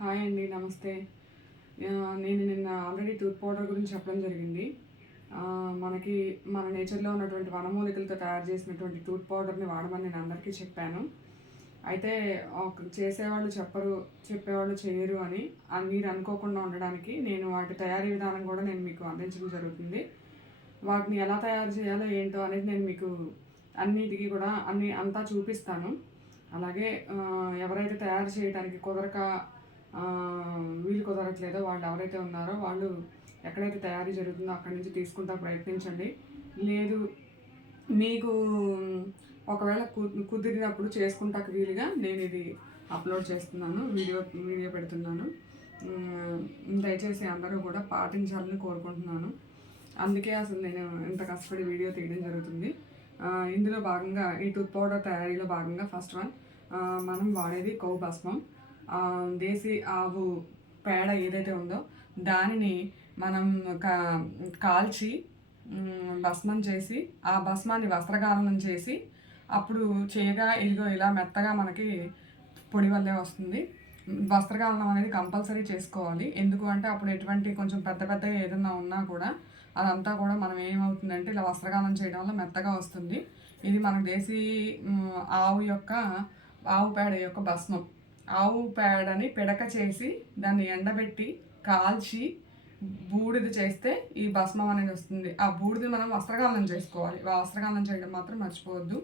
Hi అండి నమస్తే. నేను నిన్న ఆల్రెడీ టూత్ పౌడర్ గురించి చెప్పడం జరిగింది. మనకి మన నేచర్లో ఉన్నటువంటి వనమూలికలతో తయారు చేసినటువంటి టూత్ పౌడర్ని వాడమని నేను అందరికీ చెప్పాను. అయితే చేసేవాళ్ళు చెప్పరు చెప్పేవాళ్ళు చేయరు అని మీరు అనుకోకుండా ఉండడానికి నేను వాటి తయారీ విధానం కూడా నేను మీకు అందించడం జరుగుతుంది. వాటిని ఎలా తయారు చేయాలో ఏంటో అనేది నేను మీకు అన్నిటికీ కూడా అన్ని అంతా చూపిస్తాను. అలాగే ఎవరైతే తయారు చేయడానికి కుదరక వీలు కుదరట్లేదో? వాళ్ళు ఎవరైతే ఉన్నారో వాళ్ళు ఎక్కడైతే తయారీ జరుగుతుందో అక్కడి నుంచి తీసుకుంటా ప్రయత్నించండి. లేదు మీకు ఒకవేళ కు- కుదిరినప్పుడు చేసుకుంటాకు వీలుగా నేను ఇది అప్లోడ్ చేస్తున్నాను వీడియో వీడియో పెడుతున్నాను. దయచేసి అందరూ కూడా పాటించాలని కోరుకుంటున్నాను. అందుకే అసలు నేను ఇంత కష్టపడి వీడియో తీయడం జరుగుతుంది. ఇందులో భాగంగా ఈ టూత్ పౌడర్ తయారీలో భాగంగా ఫస్ట్ వన్ మనం వాడేది కౌ భస్మం. దేశీ ఆవు పేడ ఏదైతే ఉందో దానిని మనం కా- కాల్చి భస్మం చేసి ఆ భస్మాన్ని వస్త్రగాలనం చేసి అప్పుడు చేయగా ఇదిగో ఇలా మెత్తగా మనకి పొడి వల్లే వస్తుంది. వస్త్రగాలనం అనేది కంపల్సరీ చేసుకోవాలి. ఎందుకు అంటే అప్పుడు ఎటువంటి కొంచెం పెద్ద పెద్ద ఏదైనా ఉన్నా కూడా అదంతా కూడా మనం ఏమవుతుందంటే ఇలా వస్త్రగాలనం చేయడం వల్ల మెత్తగా వస్తుంది. ఇది మన దేశీ ఆవు యొక్క ఆవు పేడ యొక్క భస్మం. ఆవు పేడని పిడక చేసి దాన్ని ఎండబెట్టి కాల్చి బూడిద చేస్తే ఈ భస్మం అనేది వస్తుంది. ఆ బూడిద మనం వస్త్రగాలం చేసుకోవాలి. ఆ చేయడం మాత్రం మర్చిపోవద్దు.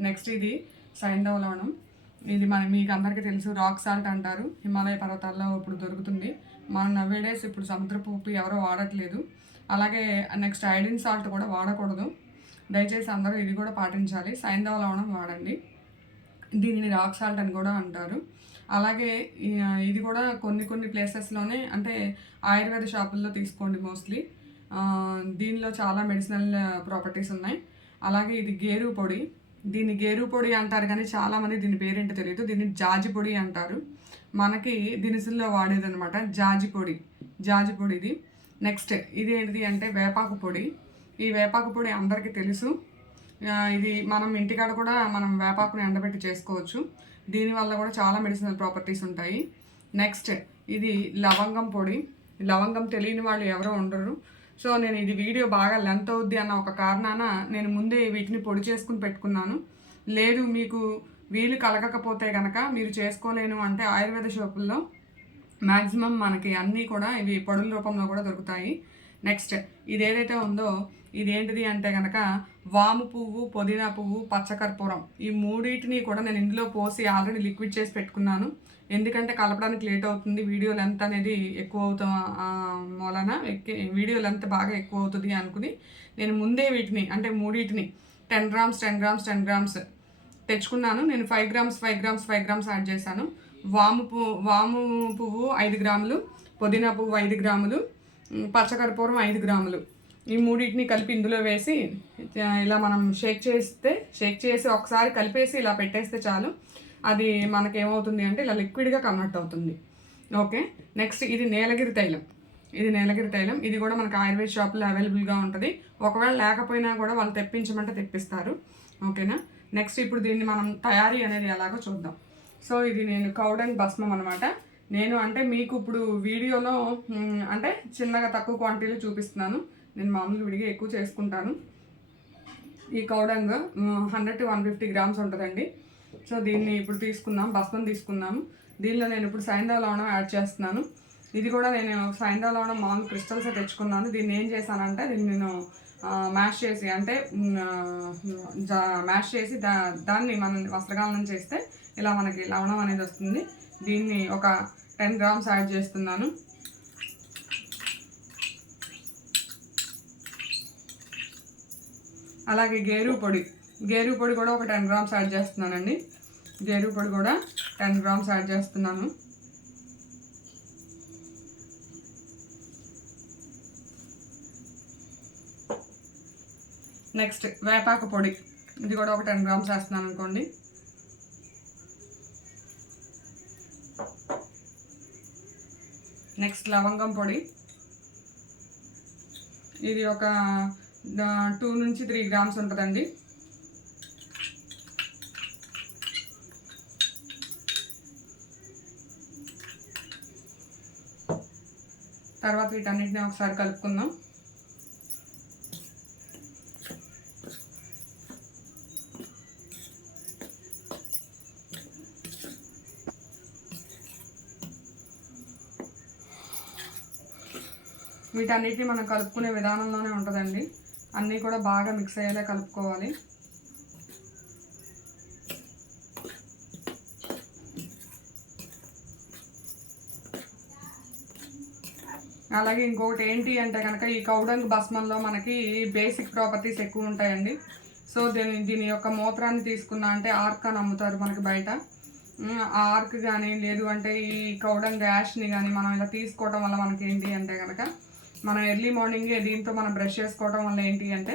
నెక్స్ట్ ఇది సైంధవలోనం ఇది మన మీకు అందరికీ తెలుసు రాక్ సాల్ట్ అంటారు. హిమాలయ పర్వతాల్లో ఇప్పుడు దొరుకుతుంది. మన నవ్వేడేస్ ఇప్పుడు సముద్రపు ఉప్పు ఎవరో వాడట్లేదు. అలాగే నెక్స్ట్ ఐడిన్ సాల్ట్ కూడా వాడకూడదు. దయచేసి అందరూ ఇది కూడా పాటించాలి. సైంధవ లవణం వాడండి. దీనిని రాక్ సాల్ట్ అని కూడా అంటారు. అలాగే ఇది కూడా కొన్ని కొన్ని ప్లేసెస్లోనే అంటే ఆయుర్వేద షాపుల్లో తీసుకోండి మోస్ట్లీ దీనిలో చాలా మెడిసినల్ ప్రాపర్టీస్ ఉన్నాయి. అలాగే ఇది గేరు పొడి. దీన్ని గేరు పొడి అంటారు కానీ చాలామంది దీని పేరేంటో తెలియదు. దీన్ని జాజి పొడి అంటారు. మనకి దినుసుల్లో వాడేది అనమాట జాజి పొడి. జాజి పొడి ఇది. నెక్స్ట్ ఇది ఏంటిది అంటే వేపాకు పొడి. ఈ వేపాకు పొడి అందరికీ తెలుసు. ఇది మనం ఇంటికాడ కూడా మనం వేపాకుని ఎండబెట్టి చేసుకోవచ్చు. దీనివల్ల కూడా చాలా మెడిసినల్ ప్రాపర్టీస్ ఉంటాయి. నెక్స్ట్ ఇది లవంగం పొడి. లవంగం తెలియని వాళ్ళు ఎవరో ఉండరు. సో నేను ఇది వీడియో బాగా లెంత్ అవుద్ది అన్న ఒక కారణాన నేను ముందే వీటిని పొడి చేసుకుని పెట్టుకున్నాను. లేదు మీకు వీలు కలగకపోతే కనుక మీరు చేసుకోలేను అంటే ఆయుర్వేద షాపుల్లో మ్యాక్సిమం మనకి అన్నీ కూడా ఇవి పొడుల రూపంలో కూడా దొరుకుతాయి. నెక్స్ట్ ఇది ఏదైతే ఉందో ఇది ఏంటిది అంటే కనుక వాము పువ్వు పుదీనా పువ్వు పచ్చకర్పూరం. ఈ మూడింటిని కూడా నేను ఇందులో పోసి ఆల్రెడీ లిక్విడ్ చేసి పెట్టుకున్నాను. ఎందుకంటే కలపడానికి లేట్ అవుతుంది వీడియో లెంత్ అనేది ఎక్కువ అవుతా ఆ, మూలన వీడియో లెంత్ బాగా ఎక్కువ అవుతుంది అనుకుని నేను ముందే వీటిని అంటే మూడింటిని ten grams ten grams ten grams తెచ్చుకున్నాను. నేను five grams five grams five grams add చేశాను. వాము పువ్వు వాము పువ్వు ఐదు గ్రాములు పుదీనా పువ్వు ఐదు గ్రాములు పచ్చకర్పూరం ఐదు గ్రాములు. ఈ మూడింటిని కలిపి ఇందులో వేసి ఇలా మనం షేక్ చేస్తే షేక్ చేసి ఒకసారి కలిపేసి ఇలా పెట్టేస్తే చాలు. అది మనకి ఏమవుతుంది అంటే ఇలా లిక్విడ్గా కన్వర్ట్ అవుతుంది. ఓకే? నెక్స్ట్ ఇది నీలగిరి తైలం. ఇది నీలగిరి తైలం. ఇది కూడా మనకు ఆయుర్వేద షాప్లో అవైలబుల్గా ఉంటుంది. ఒకవేళ లేకపోయినా కూడా వాళ్ళు తెప్పించమంటే తెప్పిస్తారు. ఓకేనా? నెక్స్ట్ ఇప్పుడు దీన్ని మనం తయారీ అనేది ఎలాగో చూద్దాం. సో ఇది నేను కౌడన్ భస్మం అనమాట నేను అంటే మీకు ఇప్పుడు వీడియోలో అంటే చిన్నగా తక్కువ క్వాంటిటీలో చూపిస్తున్నాను. నేను మామూలుగా విడిగా ఎక్కువ చేసుకుంటాను. ఈ cow dung hundred to one fifty grams ఉంటుందండి. సో దీన్ని ఇప్పుడు తీసుకున్నాం బస్మం తీసుకున్నాము దీనిలో నేను ఇప్పుడు సాయంత్రం లవణం యాడ్ చేస్తున్నాను. ఇది కూడా నేను సాయంత్రం లవణం మామూలు క్రిస్టల్స్ తెచ్చుకున్నాను. దీన్ని ఏం చేశానంటే దీన్ని నేను మ్యాష్ చేసి అంటే మ్యాష్ చేసి దా దాన్ని మనం వస్త్రగాలనం చేస్తే ఇలా మనకి లవణం అనేది వస్తుంది. దీన్ని ఒక టెన్ గ్రామ్స్ యాడ్ చేస్తున్నాను. అలాగే గేరు పొడి. గేరు పొడి కూడా ఒక టెన్ గ్రామ్స్ యాడ్ చేస్తున్నానండి. గేరు పొడి కూడా టెన్ గ్రామ్స్ యాడ్ చేస్తున్నాను. నెక్స్ట్ వేపాకు పొడి. ఇది కూడా ఒక టెన్ గ్రామ్స్ వేస్తున్నాను అనుకోండి. నెక్స్ట్ లవంగం పొడి. ఇది ఒక టూ నుంచి త్రీ గ్రామ్స్ ఉంటుందండి. తర్వాత వీటన్నిటిని ఒకసారి కలుపుకుందాం. వీటన్నిటిని మనం కలుపుకునే విధానంలోనే ఉంటుందండి. అన్నీ కూడా బాగా మిక్స్ అయ్యేలా కలుపుకోవాలి. అలాగే ఇంకొకటి ఏంటి అంటే కనుక ఈ కౌడంగ్ భస్మంలో మనకి బేసిక్ ప్రాపర్టీస్ ఎక్కువ ఉంటాయండి. సో దీని దీని యొక్క మూత్రాన్ని తీసుకున్నా అంటే ఆర్క్ అని అమ్ముతారు మనకి బయట. ఆ ఆర్క్ కానీ లేదు అంటే ఈ కౌడంగ్ యాష్ని కానీ మనం ఇలా తీసుకోవడం వల్ల మనకి ఏంటి అంటే కనుక మనం ఎర్లీ మార్నింగే దీంతో మనం బ్రష్ చేసుకోవడం వల్ల ఏంటి అంటే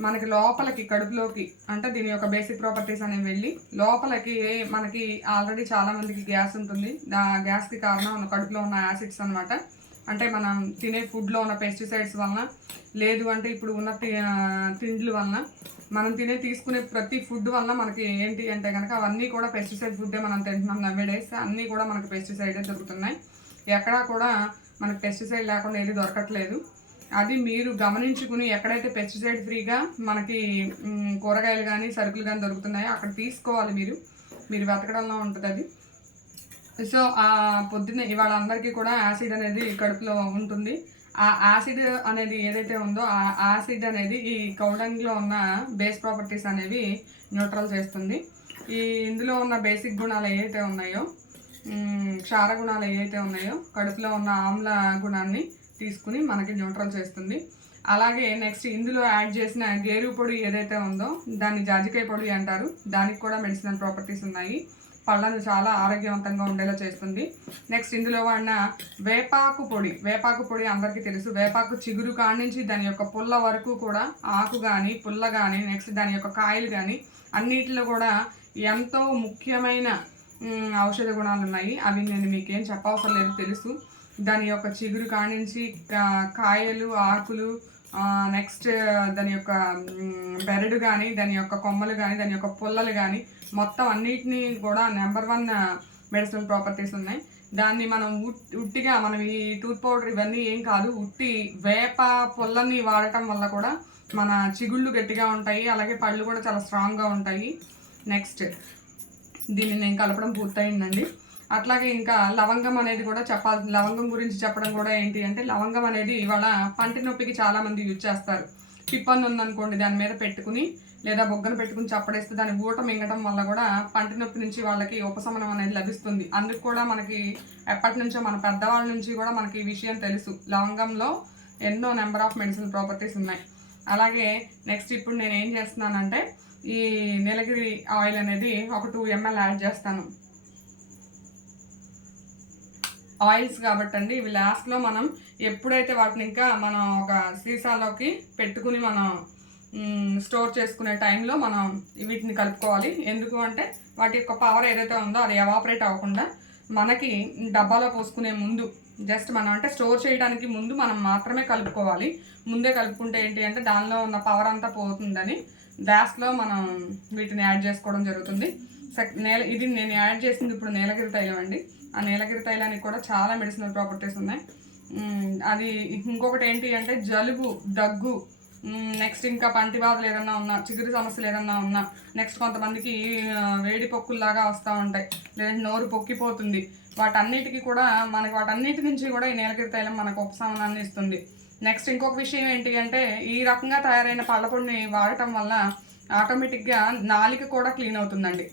మనకి లోపలికి కడుపులోకి అంటే దీని యొక్క బేసిక్ ప్రాపర్టీస్ అనేవి వెళ్ళి లోపలికి మనకి ఆల్రెడీ చాలామందికి గ్యాస్ ఉంటుంది. ఆ గ్యాస్కి కారణం కడుపులో ఉన్న యాసిడ్స్ అనమాట అంటే మనం తినే ఫుడ్లో ఉన్న పెస్టిసైడ్స్ వలన లేదు అంటే ఇప్పుడు ఉన్న తి- తిండ్ల వలన మనం తినే తీసుకునే ప్రతి ఫుడ్ వలన మనకి ఏంటి అంటే కనుక అవన్నీ కూడా పెస్టిసైడ్ ఫుడ్డే మనం తింటున్నాం నవ్వే డేస్ అన్నీ కూడా మనకి పెస్టిసైడే దొరుకుతున్నాయి. ఎక్కడా కూడా మనకు పెస్టిసైడ్ లేకుండా ఏది దొరకట్లేదు. అది మీరు గమనించుకుని ఎక్కడైతే పెస్టిసైడ్ ఫ్రీగా మనకి కూరగాయలు కానీ సరుకులు కానీ దొరుకుతున్నాయో అక్కడ తీసుకోవాలి మీరు. మీరు వెతకడంలో ఉంటుంది అది. సో ఆ పొద్దున్న ఇవాళ అందరికీ కూడా యాసిడ్ అనేది కడుపులో ఉంటుంది. ఆ యాసిడ్ అనేది ఏదైతే ఉందో ఆ యాసిడ్ అనేది ఈ కౌడంగ్లో ఉన్న బేస్ ప్రాపర్టీస్ అనేవి న్యూట్రల్ చేస్తుంది. ఈ ఇందులో ఉన్న బేసిక్ గుణాలు ఏవైతే ఉన్నాయో క్షార గుణాలు ఏవైతే ఉన్నాయో కడుపులో ఉన్న ఆమ్ల గుణాన్ని తీసుకుని మనకి న్యూట్రల్ చేస్తుంది. అలాగే నెక్స్ట్ ఇందులో యాడ్ చేసిన గేరు పొడి ఏదైతే ఉందో దాన్ని జాజికాయ పొడి అంటారు. దానికి కూడా మెడిసినల్ ప్రాపర్టీస్ ఉన్నాయి. పళ్ళను చాలా ఆరోగ్యవంతంగా ఉండేలా చేస్తుంది. నెక్స్ట్ ఇందులో వాడిన వేపాకు పొడి. వేపాకు పొడి అందరికీ తెలుసు. వేపాకు చిగురు కాడి నుంచి దాని యొక్క పుల్ల వరకు కూడా ఆకు కానీ పుల్ల కానీ నెక్స్ట్ దాని యొక్క కాయలు కానీ అన్నిటిలో కూడా ఎంతో ముఖ్యమైన ఔషధ గుణాలు ఉన్నాయి. అవి నేను మీకేం చెప్పవసరం లేదు తెలుసు. దాని యొక్క చిగురు కాడి నుంచి కాయలు ఆకులు నెక్స్ట్ దాని యొక్క బెరడు కానీ దాని యొక్క కొమ్మలు కానీ దాని యొక్క పుల్లలు కానీ మొత్తం అన్నిటినీ కూడా నెంబర్ వన్ మెడిసిన్ ప్రాపర్టీస్ ఉన్నాయి. దాన్ని మనం ఉట్టిగా మనం ఈ టూత్ పౌడర్ ఇవన్నీ ఏం కాదు ఉట్టి వేప పుల్లని వాడటం వల్ల కూడా మన చిగుళ్ళు గట్టిగా ఉంటాయి. అలాగే పళ్ళు కూడా చాలా స్ట్రాంగ్గా ఉంటాయి. నెక్స్ట్ దీన్ని నేను కలపడం పూర్తయిందండి. అట్లాగే ఇంకా లవంగం అనేది కూడా చెప్పాలి లవంగం గురించి చెప్పడం కూడా ఏంటి అంటే లవంగం అనేది ఇవాళ పంటి నొప్పికి చాలామంది యూజ్ చేస్తారు. పిప్పన్ను ఉందనుకోండి దాని మీద పెట్టుకుని లేదా బొగ్గను పెట్టుకుని చప్పడేస్తే దాని ఊట మింగటం వల్ల కూడా పంటి నొప్పి నుంచి వాళ్ళకి ఉపశమనం అనేది లభిస్తుంది. అందుకు కూడా మనకి ఎప్పటి నుంచో మన పెద్దవాళ్ళ నుంచి కూడా మనకి ఈ విషయం తెలుసు. లవంగంలో ఎన్నో నెంబర్ ఆఫ్ మెడిసిన్ ప్రాపర్టీస్ ఉన్నాయి. అలాగే నెక్స్ట్ ఇప్పుడు నేను ఏం చేస్తున్నానంటే ఈ నీలగిరి ఆయిల్ అనేది ఒక టూ ఎంఎల్ యాడ్ చేస్తాను. ఆయిల్స్ కాబట్టి అండి ఇవి లాస్ట్లో మనం ఎప్పుడైతే వాటిని ఇంకా మనం ఒక సీసాలోకి పెట్టుకుని మనం స్టోర్ చేసుకునే టైంలో మనం వీటిని కలుపుకోవాలి. ఎందుకు అంటే వాటి యొక్క పవర్ ఏదైతే ఉందో అది ఎవాపరేట్ అవ్వకుండా మనకి డబ్బాలో పోసుకునే ముందు జస్ట్ మనం అంటే స్టోర్ చేయడానికి ముందు మనం మాత్రమే కలుపుకోవాలి. ముందే కలుపుకుంటే ఏంటి అంటే దానిలో ఉన్న పవర్ అంతా పోతుందని లాస్ట్లో మనం వీటిని యాడ్ చేసుకోవడం జరుగుతుంది. నేల ఇది నేను యాడ్ చేసింది ఇప్పుడు నీలగిరి తైలం అండి. ఆ నీలగిరి తైలానికి కూడా చాలా మెడిసినల్ ప్రాపర్టీస్ ఉన్నాయి. అది ఇంకొకటి ఏంటి అంటే జలుబు దగ్గు నెక్స్ట్ ఇంకా పంటి బాధలు ఏదన్నా ఉన్నా చిగురు సమస్యలు ఏదన్నా ఉన్నా నెక్స్ట్ కొంతమందికి వేడి పొక్కుల్లాగా వస్తూ ఉంటాయి. లేదంటే నోరు పొక్కిపోతుంది. వాటన్నిటికీ కూడా మనకి వాటన్నిటి నుంచి కూడా ఈ నీలగిరి తైలం మనకు ఉపశమనాన్ని ఇస్తుంది. నెక్స్ట్ ఇంకొక విషయం ఏంటి అంటే ఈ రకంగా తయారైన పళ్ళపొడిని వాడటం వల్ల ఆటోమేటిక్గా నాలిక కూడా క్లీన్ అవుతుందండి.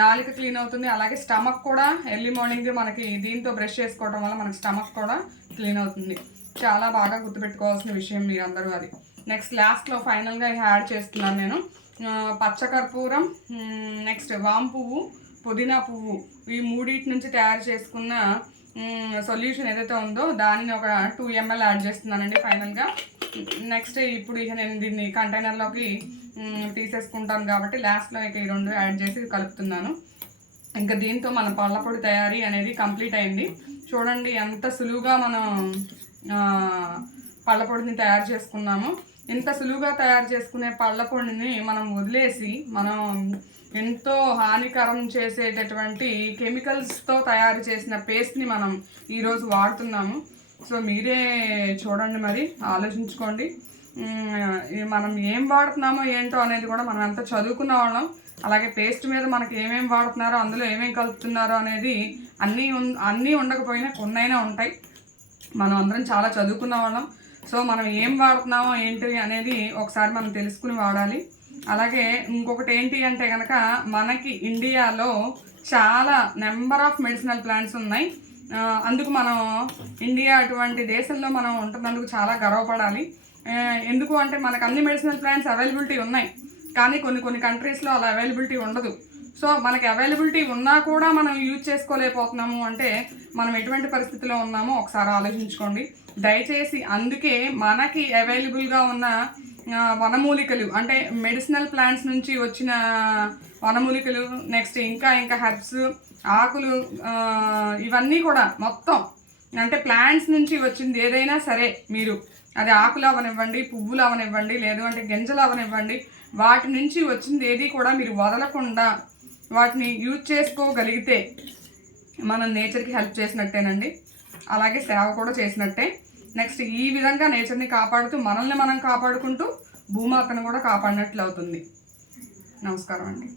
నాలిక క్లీన్ అవుతుంది. అలాగే స్టమక్ కూడా ఎర్లీ మార్నింగ్ మనకి దీంతో బ్రష్ చేసుకోవడం వల్ల మనకి స్టమక్ కూడా క్లీన్ అవుతుంది. చాలా బాగా గుర్తుపెట్టుకోవాల్సిన విషయం మీరందరూ అది. నెక్స్ట్ లాస్ట్లో ఫైనల్గా యాడ్ చేస్తున్నాను నేను. పచ్చకర్పూరం నెక్స్ట్ వామ్ పువ్వు పుదీనా పువ్వు. ఈ మూడింటి నుంచి తయారు చేసుకున్న సొల్యూషన్ ఏదైతే ఉందో దానిని ఒక టూ ఎంఎల్ యాడ్ చేస్తున్నానండి ఫైనల్గా నెక్స్ట్ ఇప్పుడు ఇక నేను దీన్ని కంటైనర్లోకి తీసేసుకుంటాను కాబట్టి లాస్ట్లో ఇక ఈ రెండు యాడ్ చేసి కలుపుతున్నాను. ఇంకా దీంతో మన పళ్ళపొడి తయారీ అనేది కంప్లీట్ అయింది. చూడండి ఎంత సులువుగా మనం పళ్ళపొడిని తయారు చేసుకున్నాము. ఇంత సులువుగా తయారు చేసుకునే పళ్ళపొడిని మనం వదిలేసి మనం ఎంతో హానికరం చేసేటటువంటి కెమికల్స్తో తయారు చేసిన పేస్ట్ని మనం ఈరోజు వాడుతున్నాము. సో మీరే చూడండి మరి ఆలోచించుకోండి. మనం ఏం వాడుతున్నామో ఏంటో అనేది కూడా మనం ఎంత చదువుకున్న వాళ్ళం అలాగే పేస్ట్ మీద మనకి ఏమేమి వాడుతున్నారో అందులో ఏమేమి కలుపుతున్నారో అనేది అన్నీ అన్నీ ఉండకపోయినా కొన్నైనా ఉంటాయి. మనం అందరం చాలా చదువుకున్న వాళ్ళం. సో మనం ఏం వాడుతున్నామో ఏంటి అనేది ఒకసారి మనం తెలుసుకుని వాడాలి. అలాగే ఇంకొకటి ఏంటి అంటే కనుక మనకి ఇండియాలో చాలా నెంబర్ ఆఫ్ మెడిసినల్ ప్లాంట్స్ ఉన్నాయి. అందుకు మనం ఇండియా అటువంటి దేశంలో మనం ఉంటున్నందుకు చాలా గర్వపడాలి. ఎందుకు అంటే మనకు అన్ని మెడిసినల్ ప్లాంట్స్ అవైలబిలిటీ ఉన్నాయి. కానీ కొన్ని కొన్ని కంట్రీస్లో అలా అవైలబిలిటీ ఉండదు. సో మనకి అవైలబిలిటీ ఉన్నా కూడా మనం యూజ్ చేసుకోలేకపోతున్నాము అంటే మనం ఎటువంటి పరిస్థితిలో ఉన్నామో ఒకసారి ఆలోచించుకోండి. దయచేసి అందుకే మనకి అవైలబుల్గా ఉన్న వనమూలికలు అంటే మెడిసినల్ ప్లాంట్స్ నుంచి వచ్చిన వనమూలికలు నెక్స్ట్ ఇంకా ఇంకా హెర్బ్స్ ఆకులు ఇవన్నీ కూడా మొత్తం అంటే ప్లాంట్స్ నుంచి వచ్చింది ఏదైనా సరే మీరు. అది ఆకులు అవనివ్వండి పువ్వులు అవనివ్వండి లేదు అంటే గింజలు అవనివ్వండి వాటి నుంచి వచ్చింది ఏది కూడా మీరు వదలకుండా వాటిని యూజ్ చేసుకోగలిగితే మనం నేచర్కి హెల్ప్ చేసినట్టేనండి. అలాగే సేవ కూడా చేసినట్టే. నెక్స్ట్ ఈ విధంగా నేచర్ని కాపాడుతూ మనల్ని మనం కాపాడుకుంటూ భూమాతను కూడా కాపాడినట్లు అవుతుంది. నమస్కారం అండి.